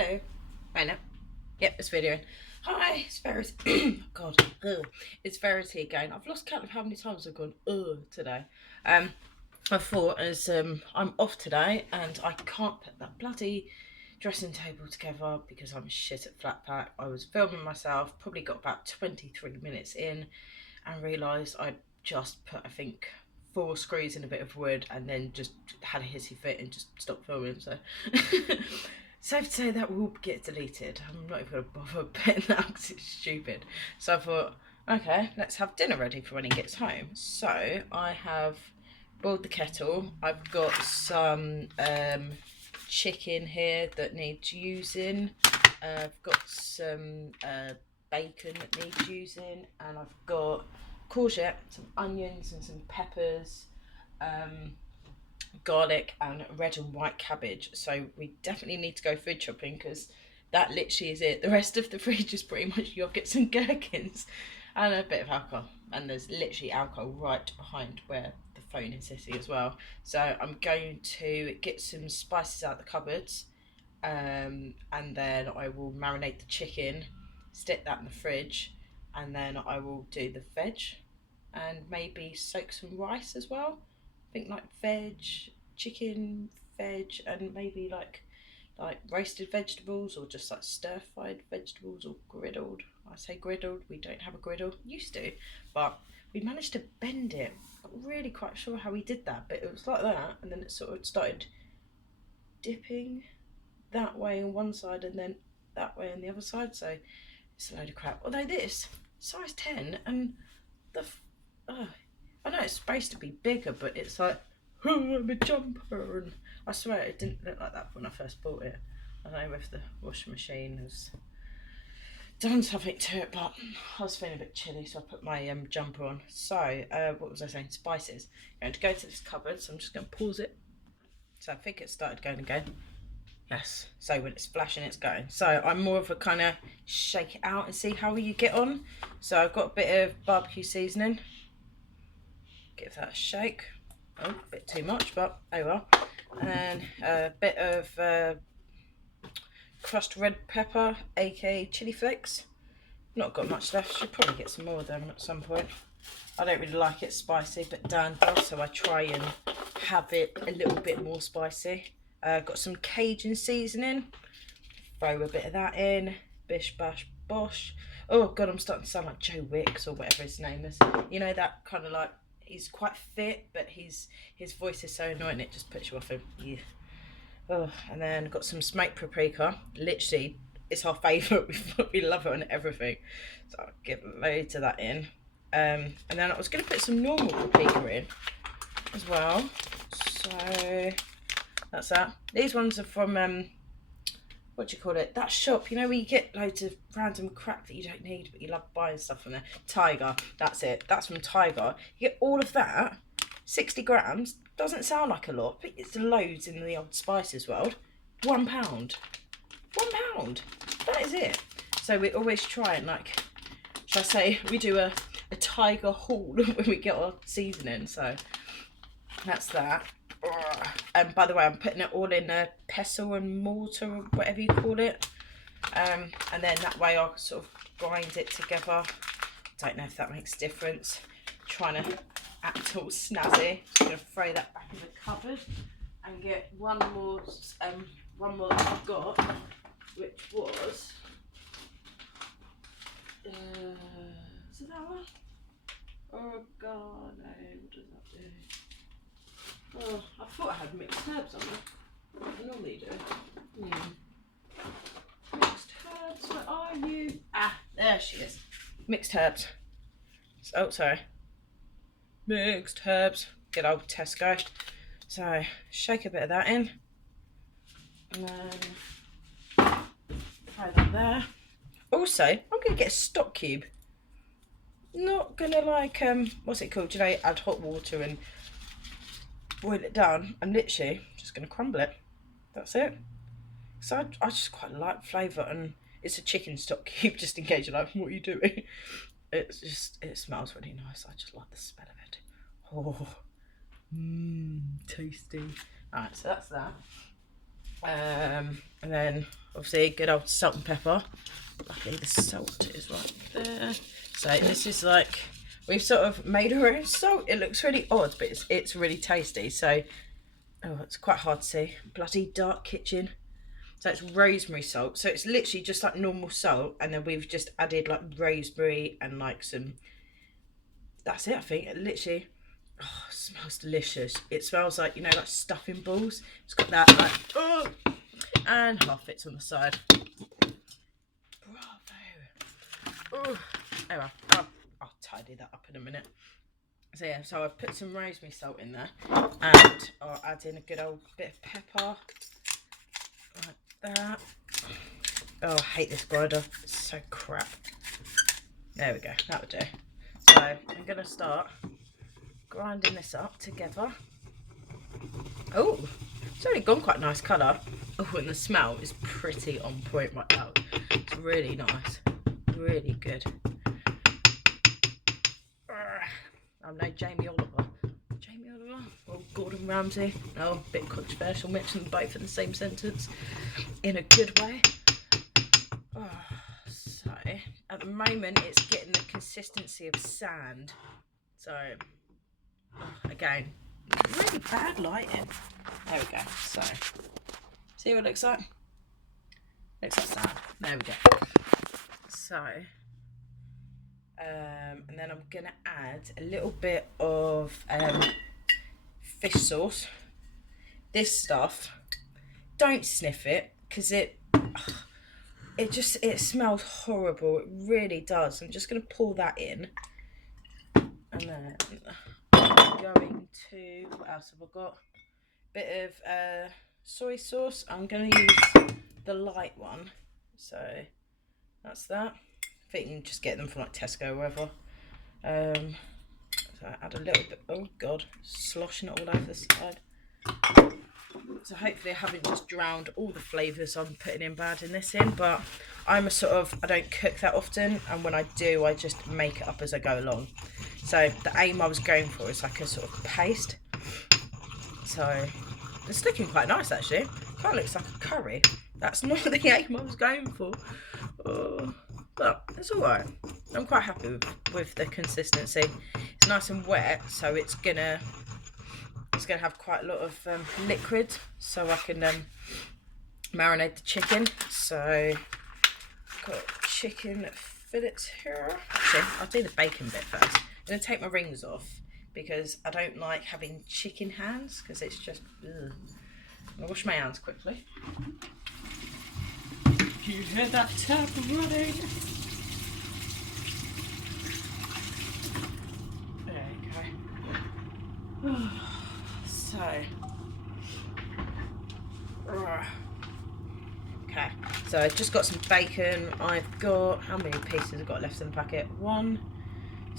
Hello. Right now. Yep, it's videoing. Hi, it's Verity. God, it's Verity again. I've lost count of how many times I've gone today. I thought as I'm off today and I can't put that bloody dressing table together because I'm shit at flat pack. I was filming myself, probably got about 23 minutes in and realised I'd just put, I think, 4 screws in a bit of wood and then just had a hissy fit and just stopped filming. So safe to say that will get deleted. I'm not even going to bother putting that because it's stupid. So I thought, okay, let's have dinner ready for when he gets home. So I have boiled the kettle. I've got some chicken here that needs using. I've got some bacon that needs using, and I've got courgette, some onions and some peppers, garlic and red and white cabbage. So we definitely need to go food shopping because that literally is it. The rest of the fridge is pretty much yogurts and gherkins and a bit of alcohol, and there's literally alcohol right behind where the phone is sitting as well. So I'm going to get some spices out of the cupboards, and then I will marinate the chicken, stick that in the fridge, and then I will do the veg and maybe soak some rice as well. I think like chicken, veg, and maybe like roasted vegetables or just like stir fried vegetables or griddled. I say griddled, we don't have a griddle, used to, but we managed to bend it. Not really quite sure how we did that, but it was like that, and then it sort of started dipping that way on one side and then that way on the other side. So it's a load of crap. Although this size 10 and the I know it's supposed to be bigger, but it's like, oh, I'm a jumper, and I swear it didn't look like that when I first bought it. I don't know if the washing machine has done something to it, but I was feeling a bit chilly, so I put my jumper on. So, what was I saying? Spices. I'm going to go to this cupboard, so I'm just going to pause it. So I think it started going again. Yes, so when it's flashing, it's going. So I'm more of a kind of shake it out and see how you get on. So I've got a bit of barbecue seasoning. Give that a shake. Oh, a bit too much, but oh well. And a bit of crushed red pepper, aka chili flakes. Not got much left. Should probably get some more of them at some point. I don't really like it spicy, but Dan does, so I try and have it a little bit more spicy. Got some Cajun seasoning. Throw a bit of that in. Bish bash bosh. Oh god, I'm starting to sound like Joe Wicks or whatever his name is. You know, that kind of like, he's quite fit, but his voice is so annoying it just puts you off him. Yeah. Oh, and then got some smoked paprika. Literally, it's our favourite. We love it on everything. So I'll get loads of that in. And then I was going to put some normal paprika in as well. So that's that. These ones are from what do you call it? That shop, you know, where you get loads of random crap that you don't need, but you love buying stuff from there. Tiger, that's it. That's from Tiger. You get all of that, 60 grams. Doesn't sound like a lot, but it's loads in the old spices world. £1. £1. That is it. So we always try and like, shall I say, we do a Tiger haul when we get our seasoning. So that's that. And by the way, I'm putting it all in a pestle and mortar or whatever you call it, and then that way I'll sort of grind it together. Don't know if that makes a difference. Trying to act all snazzy. Just going to throw that back in the cupboard and get one more that I've got, which was is it that one? Oh god, no, what does that do? Oh, I thought I had mixed herbs on it. I normally do. Mixed herbs, where are you? Ah, there she is. Mixed herbs. Oh, sorry. Mixed herbs. Good old Tesco. So, shake a bit of that in. And then throw that there. Also, I'm going to get a stock cube. Not going to like, what's it called? You know, add hot water and boil it down. I'm literally just going to crumble it. That's it. So I just quite like flavour, and it's a chicken stock cube, just in case you're like, what are you doing? It smells really nice. I just like the smell of it. Oh, tasty. Alright, so that's that. And then obviously good old salt and pepper. Luckily the salt is right there. So this is like, we've sort of made our own salt. It looks really odd, but it's really tasty. So, oh, it's quite hard to see. Bloody dark kitchen. So it's rosemary salt. So it's literally just like normal salt, and then we've just added like rosemary and like some. That's it, I think. It literally, oh, it smells delicious. It smells like, you know, like stuffing balls. It's got that like, oh, and half it's on the side. Bravo. Oh, anyway, I'll tidy that up in a minute. So yeah, so I've put some rosemary salt in there, and I'll add in a good old bit of pepper, like that. Oh, I hate this grinder, it's so crap. There we go, that would do. So I'm gonna start grinding this up together. Oh, it's already gone quite a nice colour. Oh, and the smell is pretty on point right now. It's really nice, really good. I'm no Jamie Oliver. Jamie Oliver or Gordon Ramsay. No, a bit controversial, mentioning both in the same sentence in a good way. Oh, so at the moment it's getting the consistency of sand. So again, really bad lighting. There we go. So see what it looks like? Looks like sand. There we go. So and then I'm gonna add a little bit of fish sauce. This stuff, don't sniff it, because it smells horrible. It really does. I'm just gonna pour that in, and then I'm going to, what else have I got? Bit of soy sauce. I'm gonna use the light one, so that's that. I think you can just get them from like Tesco or wherever. So I add a little bit, oh god, sloshing it all over the side. So hopefully I haven't just drowned all the flavours I'm putting in bad in this in, but I'm a sort of, I don't cook that often, and when I do I just make it up as I go along. So the aim I was going for is like a sort of paste. So it's looking quite nice actually. Kind of looks like a curry. That's not the aim I was going for. Oh, but it's alright. I'm quite happy with the consistency. It's nice and wet, so it's gonna have quite a lot of liquid, so I can marinate the chicken. So I've got chicken fillets here. Actually, I'll do the bacon bit first. I'm gonna take my rings off because I don't like having chicken hands, because it's just, ugh. I'm gonna wash my hands quickly. Can you hear that tap running? There you go. So, okay, so I've just got some bacon. I've got, how many pieces I've got left in the packet? 1,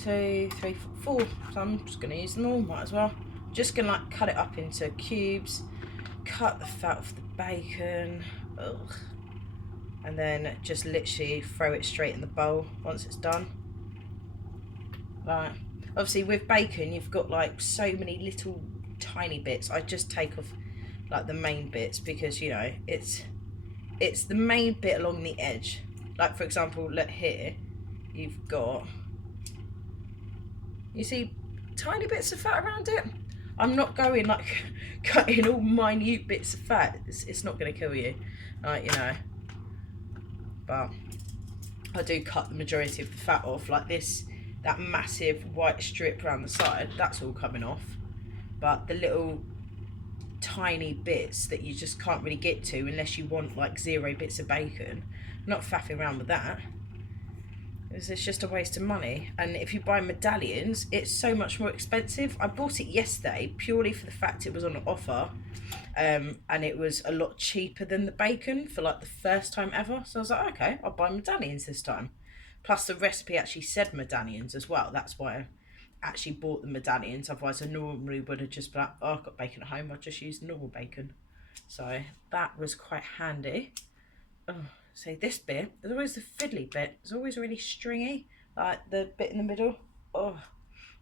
2, 3, 4. So I'm just going to use them all, might as well. Just going to like cut it up into cubes, cut the fat off the bacon. Ugh. And then just literally throw it straight in the bowl once it's done. Right. Obviously with bacon you've got like so many little tiny bits. I just take off like the main bits, because you know it's the main bit along the edge. Like for example, look here, you've got, you see tiny bits of fat around it. I'm not going like cutting all minute bits of fat. It's not going to kill you, you know. But I do cut the majority of the fat off, like this, that massive white strip around the side, that's all coming off. But the little tiny bits that you just can't really get to unless you want like 0 bits of bacon, I'm not faffing around with that. It's just a waste of money. And if you buy medallions, it's so much more expensive. I bought it yesterday purely for the fact it was on offer, and it was a lot cheaper than the bacon for like the first time ever. So I was like, okay, I'll buy medallions this time. Plus the recipe actually said medallions as well. That's why I actually bought the medallions. Otherwise I normally would have just been like, oh, I've got bacon at home, I'll just use normal bacon. So that was quite handy. Oh, see, this bit, there's always the fiddly bit. It's always really stringy, like the bit in the middle. Oh,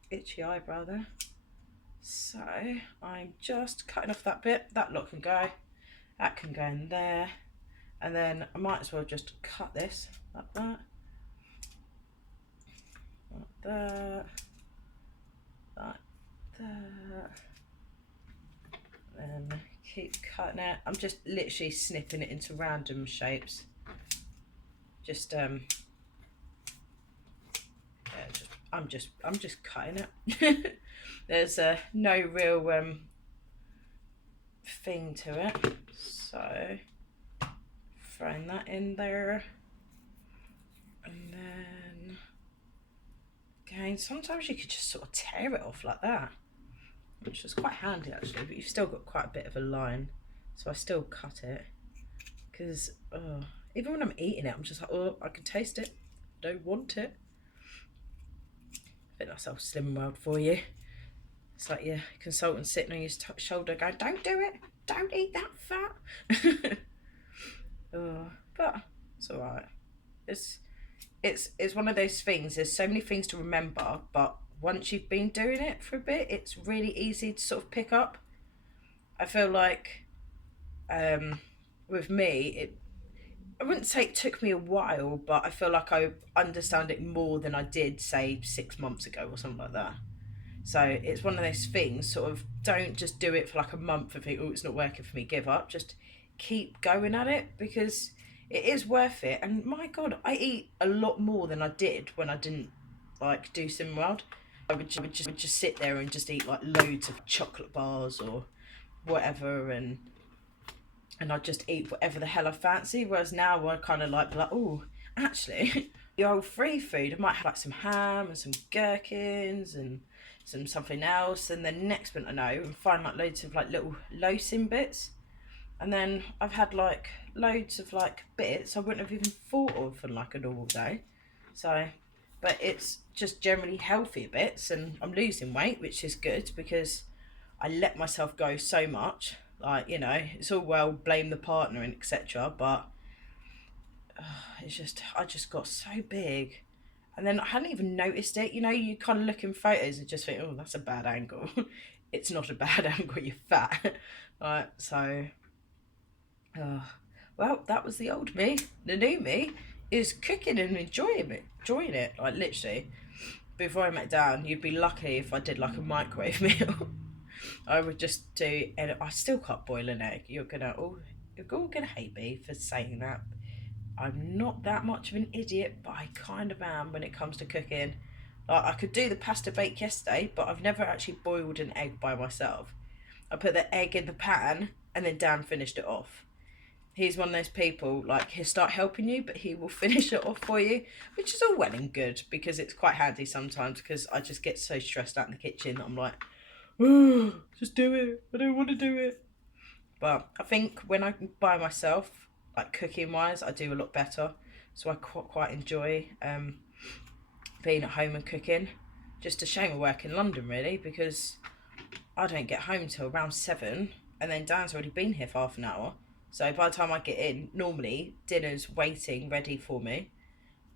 itchy eyebrow there. So I'm just cutting off that bit. That lot can go. That can go in there. And then I might as well just cut this like that. Like that. Like that. And keep cutting it. I'm just literally snipping it into random shapes. Just I'm just cutting it. There's no real thing to it, so throwing that in there. And then again, sometimes you could just sort of tear it off like that, which is quite handy actually, but you've still got quite a bit of a line, so I still cut it because even when I'm eating it, I'm just like, oh, I can taste it, don't want it. I think that's our Slim World for you. It's like your consultant sitting on your shoulder going, don't do it, don't eat that fat. But it's all right. It's one of those things, there's so many things to remember, but once you've been doing it for a bit, it's really easy to sort of pick up. I feel like with me, I wouldn't say it took me a while, but I feel like I understand it more than I did, say, 6 months ago or something like that. So it's one of those things, sort of, don't just do it for like a month and think, oh, it's not working for me, give up. Just keep going at it, because it is worth it. And my God, I eat a lot more than I did when I didn't like do SlimWorld. I would just sit there and just eat like loads of chocolate bars or whatever, and I'd just eat whatever the hell I fancy. Whereas now I kind of like, oh, actually, the old free food, I might have like some ham and some gherkins and something else, and then next minute I know and find like loads of like little losin bits, and then I've had like loads of like bits I wouldn't have even thought of on like a normal day. So, but it's just generally healthy bits, and I'm losing weight, which is good because I let myself go so much. Like, you know, it's all well blame the partner and etc., but it's just, I just got so big. And then I hadn't even noticed it. You know, you kind of look in photos and just think, oh, that's a bad angle. It's not a bad angle, you're fat. Right, so, well, that was the old me. The new me is cooking and enjoying it. Like, literally, before I met Dan, you'd be lucky if I did like a microwave meal. I would just do, and I still can't boil an egg. You're all gonna hate me for saying that. I'm not that much of an idiot, but I kind of am when it comes to cooking. Like, I could do the pasta bake yesterday, but I've never actually boiled an egg by myself. I put the egg in the pan, and then Dan finished it off. He's one of those people, like, he'll start helping you, but he will finish it off for you, which is all well and good, because it's quite handy sometimes, because I just get so stressed out in the kitchen that I'm like, oh, just do it. I don't want to do it. But I think when I'm by myself, like cooking wise, I do a lot better. So I quite enjoy being at home and cooking. Just a shame I work in London really, because I don't get home till around 7, and then Dan's already been here for half an hour. So by the time I get in, normally dinner's waiting ready for me,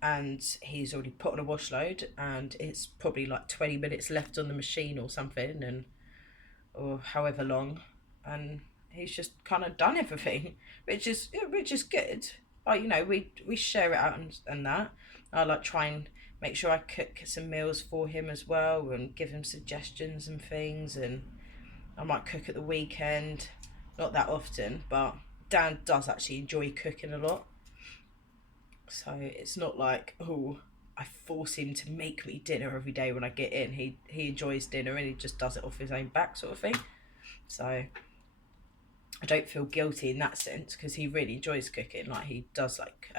and he's already put on a wash load, and it's probably like 20 minutes left on the machine or something, and or however long, and he's just kind of done everything, which is good. Like, you know, we share it out and that. I like try and make sure I cook some meals for him as well and give him suggestions and things, and I might cook at the weekend, not that often, but Dan does actually enjoy cooking a lot. So it's not like, oh, I force him to make me dinner every day when I get in. He enjoys dinner and he just does it off his own back, sort of thing. So I don't feel guilty in that sense, because he really enjoys cooking. Like, he does like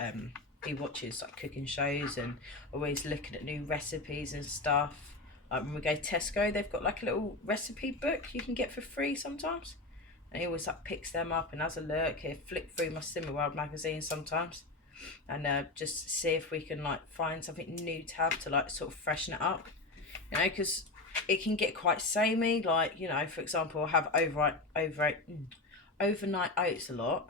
he watches like cooking shows and always looking at new recipes and stuff. Like when we go to Tesco, they've got like a little recipe book you can get for free sometimes, and he always like picks them up and has a look. He'll flip through my Cineworld magazine sometimes, and just see if we can like find something new to have to like sort of freshen it up, you know, because it can get quite samey. Like, you know, for example, I have overnight oats a lot.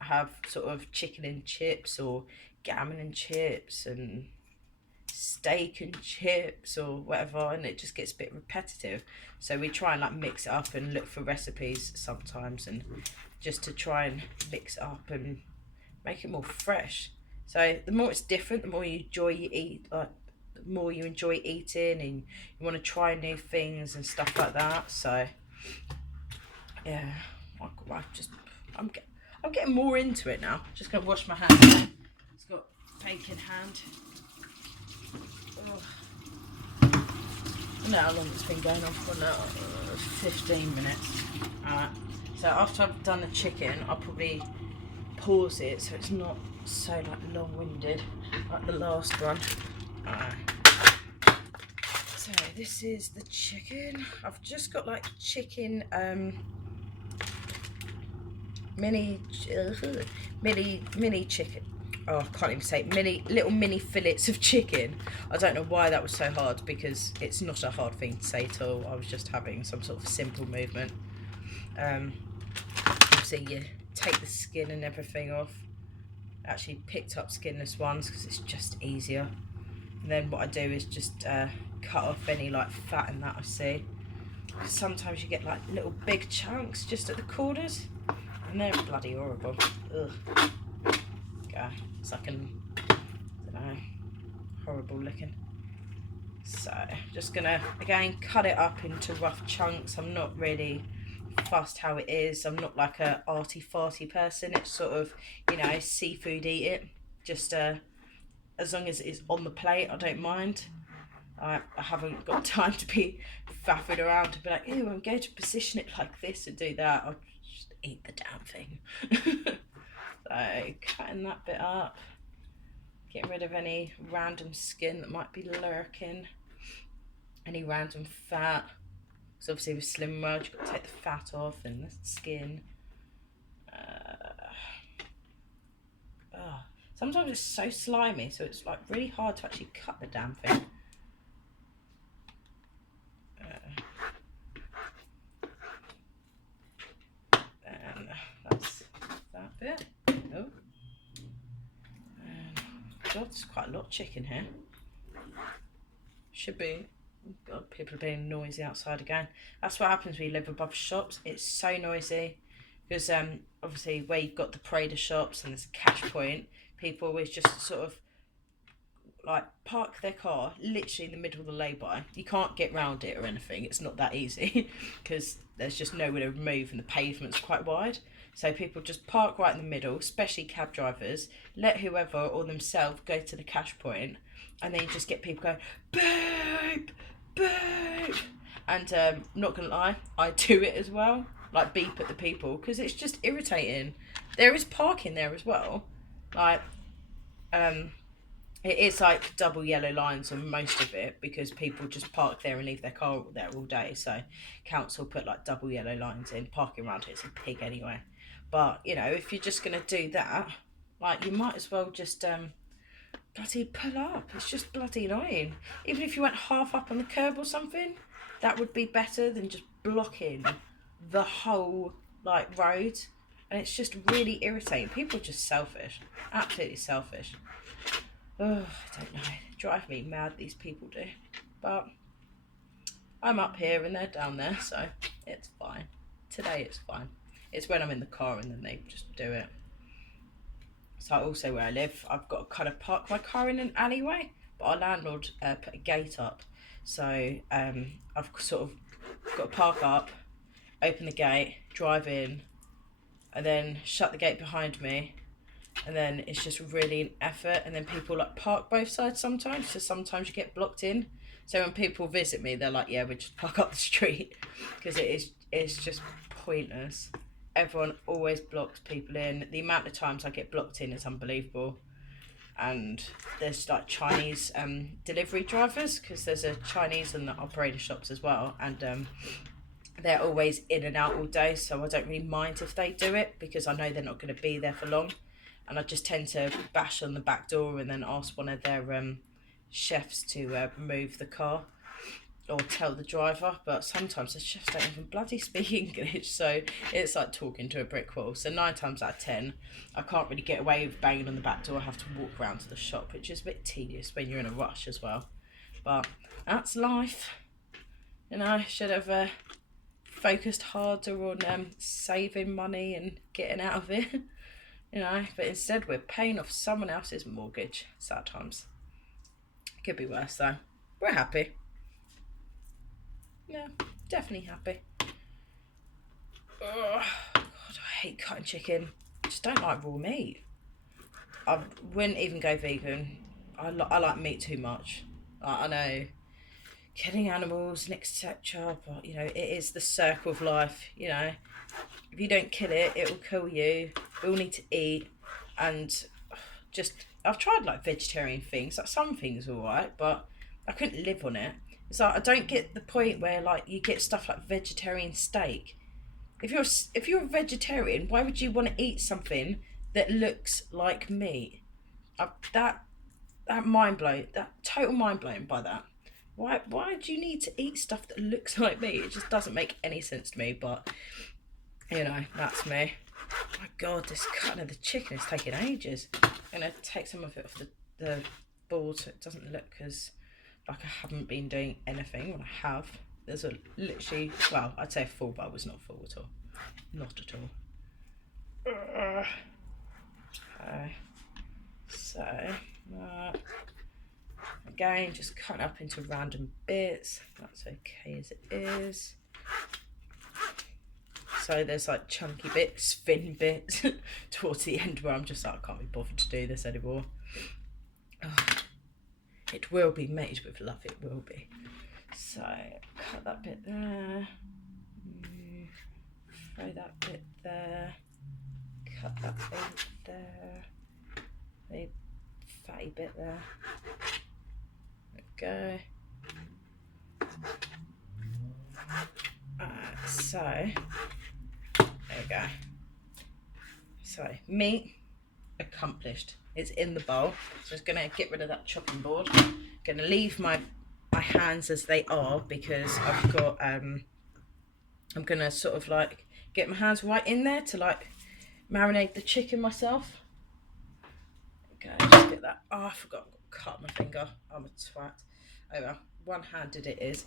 I have sort of chicken and chips or gammon and chips and steak and chips or whatever, and it just gets a bit repetitive. So we try and like mix it up and look for recipes sometimes, and just to try and mix it up and make it more fresh. So the more it's different, the more you eat, like the more you enjoy eating, and you want to try new things and stuff like that. So yeah, I'm getting more into it now. Just gonna wash my hands. It's got bacon hand. Oh. I don't know how long it's been going on for now. 15 minutes. Alright. So after I've done the chicken, I'll probably pause it so it's not so like long-winded like the last one. Alright. So this is the chicken. I've just got like chicken mini chicken. Oh, I can't even say it. Little mini fillets of chicken. I don't know why that was so hard, because it's not a hard thing to say at all. I was just having some sort of simple movement. So you take the skin and everything off. Actually picked up skinless ones because it's just easier. And then what I do is just cut off any like fat and that I see. Sometimes you get like little big chunks just at the corners, and they're bloody horrible. Ugh. Okay. It's like I don't know, horrible looking. So just gonna again cut it up into rough chunks. I'm not really fussed how it is. I'm not like a arty farty person. It's sort of, you know, seafood eat it. Just as long as it's on the plate, I don't mind. I haven't got time to be faffing around to be like, ew, I'm going to position it like this and do that. I'll just eat the damn thing. So cutting that bit up, getting rid of any random skin that might be lurking, any random fat. Because obviously with Slim World, you've got to take the fat off and the skin. Sometimes it's so slimy, so it's like really hard to actually cut the damn thing. And that's that bit. Oh. God, there's quite a lot of chicken here. Should be. God, people are being noisy outside again. That's what happens when you live above shops. It's so noisy. Because obviously where you've got the Prada shops and there's a cash point, people always just sort of like park their car literally in the middle of the lay-by. You can't get round it or anything. It's not that easy because there's just nowhere to move and the pavement's quite wide. So people just park right in the middle, especially cab drivers, let whoever or themselves go to the cash point, and then you just get people going, beep, beep. And not gonna lie, I do it as well, like beep at the people, because it's just irritating. There is parking there as well. Like, it is like double yellow lines on most of it because people just park there and leave their car there all day. So council put like double yellow lines in. Parking around here is a pig anyway. But, you know, if you're just going to do that, like, you might as well just bloody pull up. It's just bloody annoying. Even if you went half up on the curb or something, that would be better than just blocking the whole, like, road. And it's just really irritating. People are just selfish. Absolutely selfish. Oh, I don't know. They drive me mad, these people do. But I'm up here and they're down there, so it's fine. Today it's fine. It's when I'm in the car and then they just do it. So also where I live, I've got to kind of park my car in an alleyway, but our landlord put a gate up. So I've sort of got to park up, open the gate, drive in, and then shut the gate behind me. And then it's just really an effort. And then people like park both sides sometimes. So sometimes you get blocked in. So when people visit me, they're like, yeah, we just park up the street. Because it's just pointless. Everyone always blocks people in. The amount of times I get blocked in is unbelievable. And there's like Chinese delivery drivers, because there's a Chinese in the operator shops as well. And they're always in and out all day. So I don't really mind if they do it, because I know they're not going to be there for long. And I just tend to bash on the back door and then ask one of their chefs to move the car, or tell the driver. But sometimes the chefs don't even bloody speak English, so it's like talking to a brick wall. So 9 times out of 10, I can't really get away with banging on the back door. I have to walk around to the shop, which is a bit tedious when you're in a rush as well. But that's life. You know, I should have focused harder on saving money and getting out of it, you know. But instead, we're paying off someone else's mortgage. Sad times. Could be worse though. We're happy. Yeah, definitely happy. Oh, God, I hate cutting chicken. I just don't like raw meat. I wouldn't even go vegan. I like meat too much. I know killing animals and etc. But you know, it is the circle of life. You know, if you don't kill it, it will kill you. We all need to eat, and just I've tried like vegetarian things. Like some things are alright, but I couldn't live on it. It's like I don't get the point where like you get stuff like vegetarian steak. If you're a vegetarian, why would you want to eat something that looks like meat? That mind blown. That total mind blown by that. Why do you need to eat stuff that looks like meat? It just doesn't make any sense to me. But you know, that's me. My God, this cutting of the chicken is taking ages. I'm gonna take some of it off the board so it doesn't look as like I haven't been doing anything when I have. There's a literally, well, I'd say a full bowl was not full at all. Not at all. Okay. So, again, just cut up into random bits. That's okay as it is. So there's like chunky bits, thin bits towards the end where I'm just like, I can't be bothered to do this anymore. Oh, it will be made with love, it will be. So cut that bit there, throw that bit there, cut that bit there, the fatty bit there. There we go. So there we go. So meat accomplished. It's in the bowl. So I'm just gonna get rid of that chopping board. Gonna leave my hands as they are because I've got I'm gonna sort of like get my hands right in there to like marinate the chicken myself. Okay, just get that. Oh, I forgot to cut my finger. I'm a twat. Oh well, one-handed it is.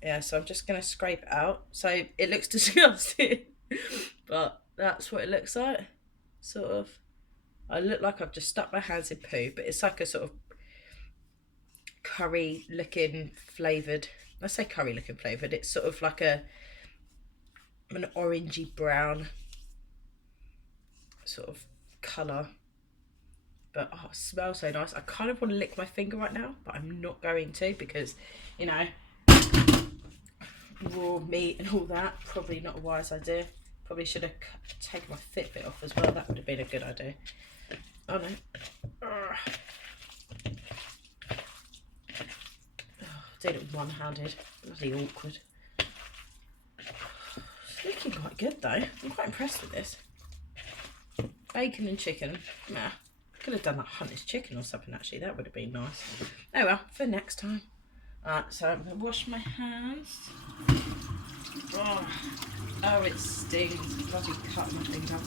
Yeah, so I'm just gonna scrape it out. So it looks disgusting, but that's what it looks like. Sort of. I look like I've just stuck my hands in poo, but it's like a sort of curry looking flavoured. I say curry looking flavoured. It's sort of like an orangey brown sort of colour. But oh, it smells so nice. I kind of want to lick my finger right now, but I'm not going to because, you know, raw meat and all that. Probably not a wise idea. Probably should have taken my Fitbit off as well. That would have been a good idea. Oh no. Oh, did it one-handed. Bloody awkward. It's looking quite good though. I'm quite impressed with this. Bacon and chicken. Nah. Could have done that Hunter's chicken or something actually. That would have been nice. Oh well, for next time. So I'm going to wash my hands. Oh, it stings. Bloody cut my finger.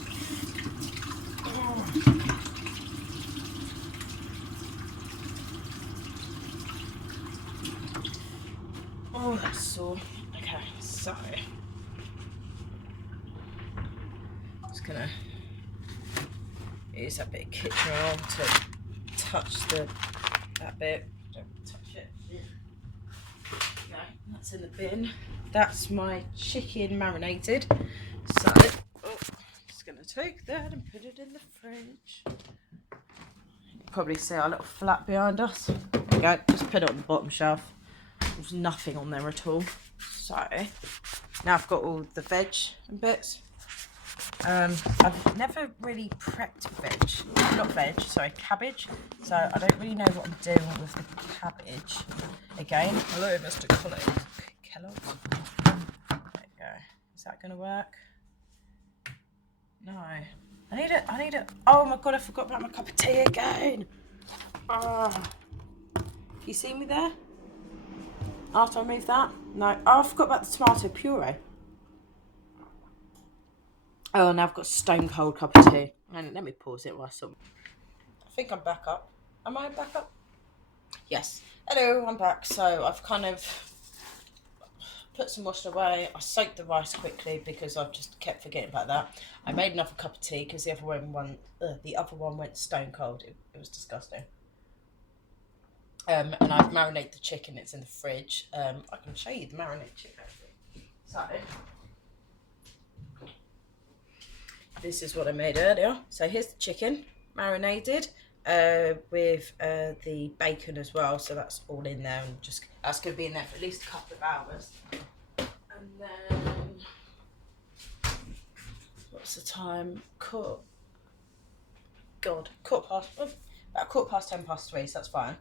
Oh, that's sore. Okay, so just gonna use that bit of kitchen roll to touch that bit. Don't touch it. No, that's in the bin. That's my chicken marinated. So, just gonna take that and put it in the fridge. Probably see our little flat behind us. There we go. Just put it on the bottom shelf. There's nothing on there at all. So now I've got all the veg and bits. I've never really prepped cabbage. So I don't really know what I'm doing with the cabbage. Again, hello, Mr. Kellogg. There we go. Is that gonna work? No. I need it. Oh my God, I forgot about my cup of tea again. You see me there? After I move that? No. Oh, I forgot about the tomato puree. Oh, now I've got a stone cold cup of tea. And let me pause it while I think I'm back up. Am I back up? Yes. Hello, I'm back. So I've kind of put some washing away. I soaked the rice quickly because I've just kept forgetting about that. I made another cup of tea because the other one went stone cold. It was disgusting. And I've marinated the chicken. It's in the fridge. I can show you the marinated chicken actually. So this is what I made earlier. So here's the chicken marinated with the bacon as well. So that's all in there, and just that's going to be in there for at least a couple of hours. And then what's the time? About 10:15. So that's fine.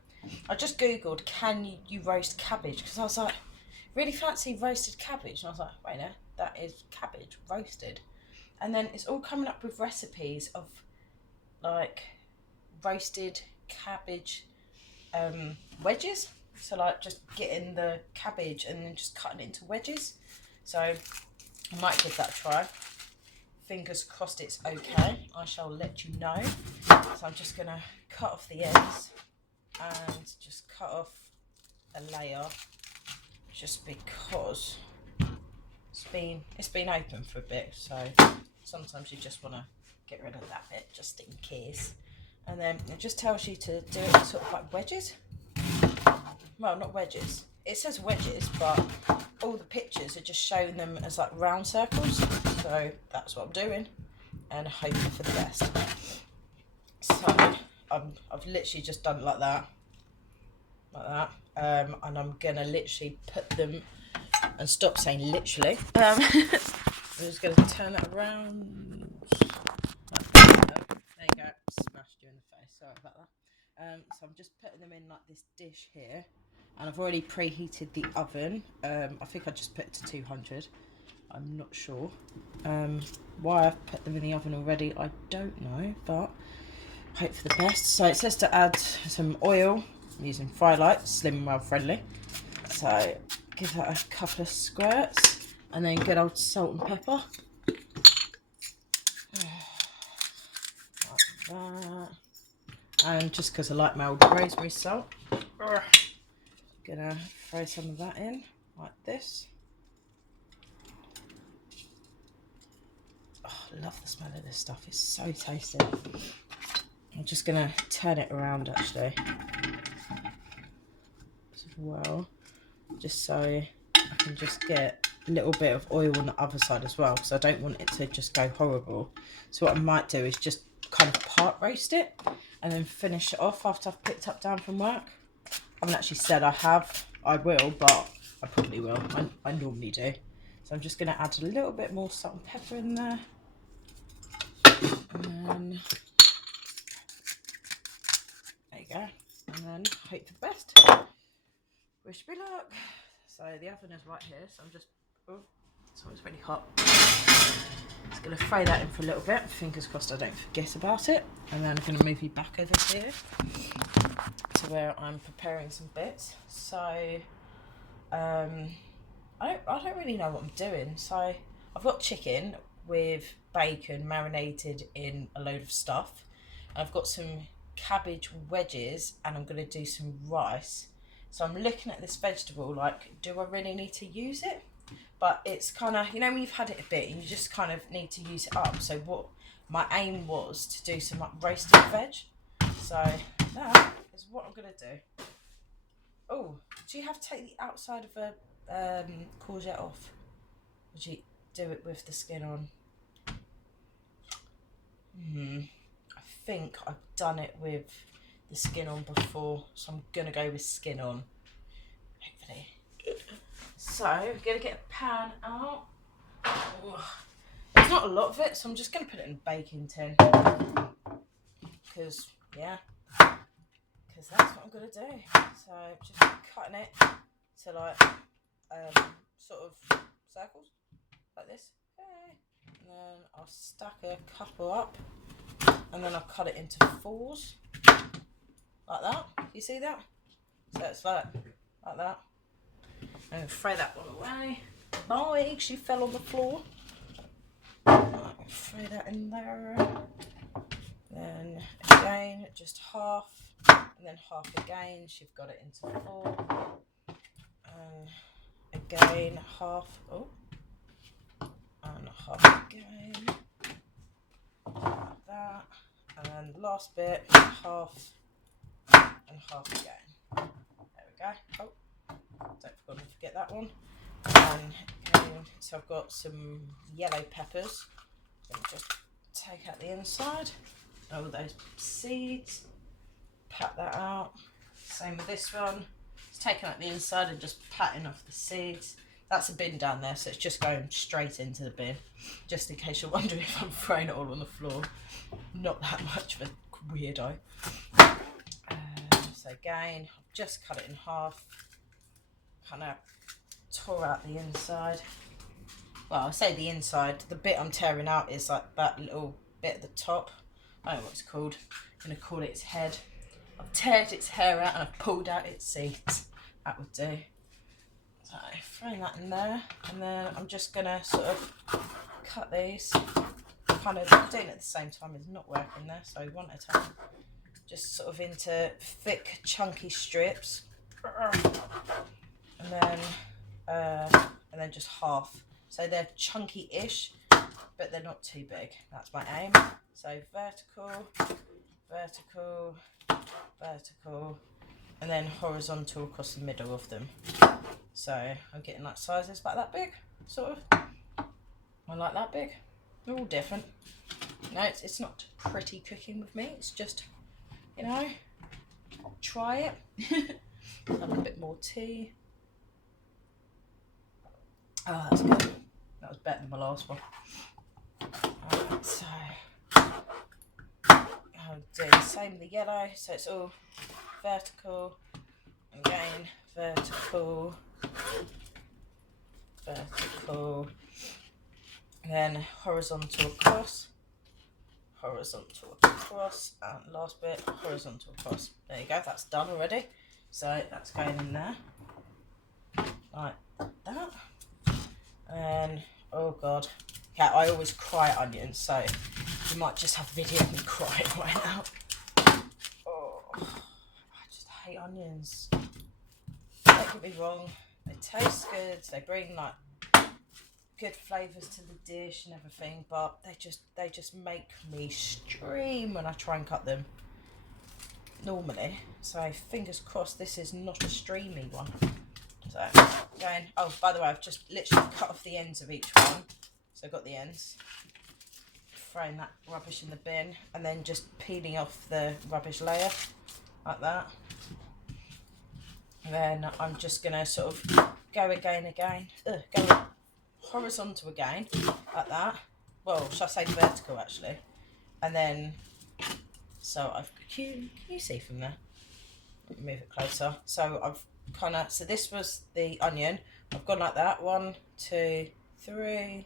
I just googled, can you roast cabbage? Because I was like, really fancy roasted cabbage, and I was like, wait a minute, that is cabbage roasted. And then it's all coming up with recipes of like roasted cabbage wedges. So like just getting the cabbage and then just cutting it into wedges. So I might give that a try. Fingers crossed it's okay. I shall let you know. So I'm just gonna cut off the ends and just cut off a layer, just because it's been open for a bit, so sometimes you just want to get rid of that bit just in case. And then it just tells you to do it sort of like wedges. Well, not wedges. It says wedges, but all the pictures are just showing them as like round circles. So that's what I'm doing, and hoping for the best. So I've literally just done it like that. And I'm gonna literally put them, and stop saying literally. I'm just gonna turn it around. There you go. Smashed you in the face. Sorry about that. So I'm just putting them in like this dish here, and I've already preheated the oven. I think I just put it to 200. I'm not sure. Why I've put them in the oven already, I don't know, but hope for the best. So it says to add some oil. I'm using Frylight, Slim and Well Friendly. So give that a couple of squirts, and then good old salt and pepper. Like that. And just because I like my old rosemary salt, gonna throw some of that in like this. Oh, I love the smell of this stuff. It's so tasty. I'm just gonna turn it around actually as well, just so I can just get a little bit of oil on the other side as well, because I don't want it to just go horrible. So what I might do is just kind of part roast it and then finish it off after I've picked up down from work. I haven't actually said I will, but I probably will. I normally do. So I'm just going to add a little bit more salt and pepper in there. And then, there you go. And then hope for the best. Wish me luck. So the oven is right here, so I'm just, so it's really hot. Just going to throw that in for a little bit. Fingers crossed I don't forget about it. And then I'm going to move you back over here to where I'm preparing some bits. So I don't really know what I'm doing. So I've got chicken with bacon marinated in a load of stuff. I've got some cabbage wedges, and I'm going to do some rice. So I'm looking at this vegetable like, do I really need to use it? But it's kind of, you know, when you've had it a bit and you just kind of need to use it up. So what my aim was to do some like roasted veg. So that is what I'm going to do. Oh, do you have to take the outside of a courgette off? Would you do it with the skin on? I think I've done it with the skin on before, so I'm gonna go with skin on, hopefully. So we're gonna get a pan out. There's not a lot of it, so I'm just gonna put it in a baking tin, because that's what I'm gonna do. So just cutting it to like sort of circles like this. Okay. And then I'll stack a couple up, and then I'll cut it into fours like that. You see that? So it's like that. And throw that one away. Boy, she fell on the floor. Right, throw that in there. Then again, just half, and then half again. She's got it into four. And again, half, oh, and half again, like that, and then the last bit, half and half again. There we go. Oh, don't forget that one. And again, so I've got some yellow peppers. Let me just take out the inside. All those seeds. Pat that out. Same with this one. It's taking out the inside and just patting off the seeds. That's a bin down there, so it's just going straight into the bin. Just in case you're wondering if I'm throwing it all on the floor. Not that much of a weirdo. So again, I've just cut it in half. Kind of tore out the inside. Well, I say the inside. The bit I'm tearing out is like that little bit at the top. I don't know what it's called. I'm going to call it its head. I've teared its hair out and I've pulled out its seeds. That would do. So throwing that in there, and then I'm just going to sort of cut these. Kind of doing it at the same time is not working there, so one at a time. Just sort of into thick, chunky strips, and then just half. So they're chunky-ish, but they're not too big. That's my aim. So vertical, vertical, vertical, and then horizontal across the middle of them. So I'm getting like sizes about that big, sort of. I like that big. They're all different. No, it's not pretty cooking with me. It's just, you know, try it. Have a bit more tea. Oh, that's good. That was better than my last one. Alright, so I'll do the same with the yellow. So it's all vertical, again, vertical, vertical, and then horizontal across, and last bit, horizontal across. There you go, that's done already. So that's going in there, like that. And oh god, yeah, I always cry at onions, so you might just have a video of me crying right now. Oh, I just hate onions. Don't get me wrong, they taste good, they bring like good flavours to the dish and everything, but they just make me stream when I try and cut them normally. So fingers crossed this is not a streamy one. So going, oh, by the way, I've just literally cut off the ends of each one. So I've got the ends. Throwing that rubbish in the bin and then just peeling off the rubbish layer like that. And then I'm just going to sort of go horizontal again, like that. Well, should I say vertical actually? And then, so can you see from there? Let me move it closer. So I've kind of, so this was the onion. I've gone like that, 1, 2, 3,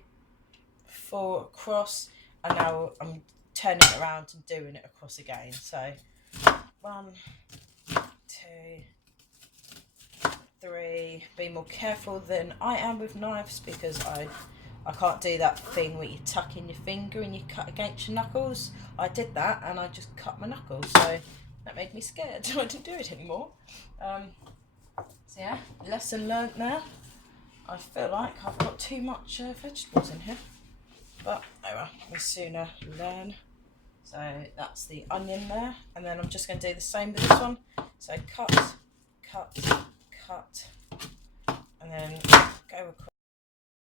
4 across, and now I'm turning it around and doing it across again. So 1, 2, 3. Be more careful than I am with knives, because I can't do that thing where you tuck in your finger and you cut against your knuckles. I did that and I just cut my knuckles, so that made me scared. I didn't do it anymore. So yeah, lesson learnt there. I feel like I've got too much vegetables in here, but oh well, we'll sooner learn. So that's the onion there, and then I'm just going to do the same with this one. So cut, cut, cut, and then go across.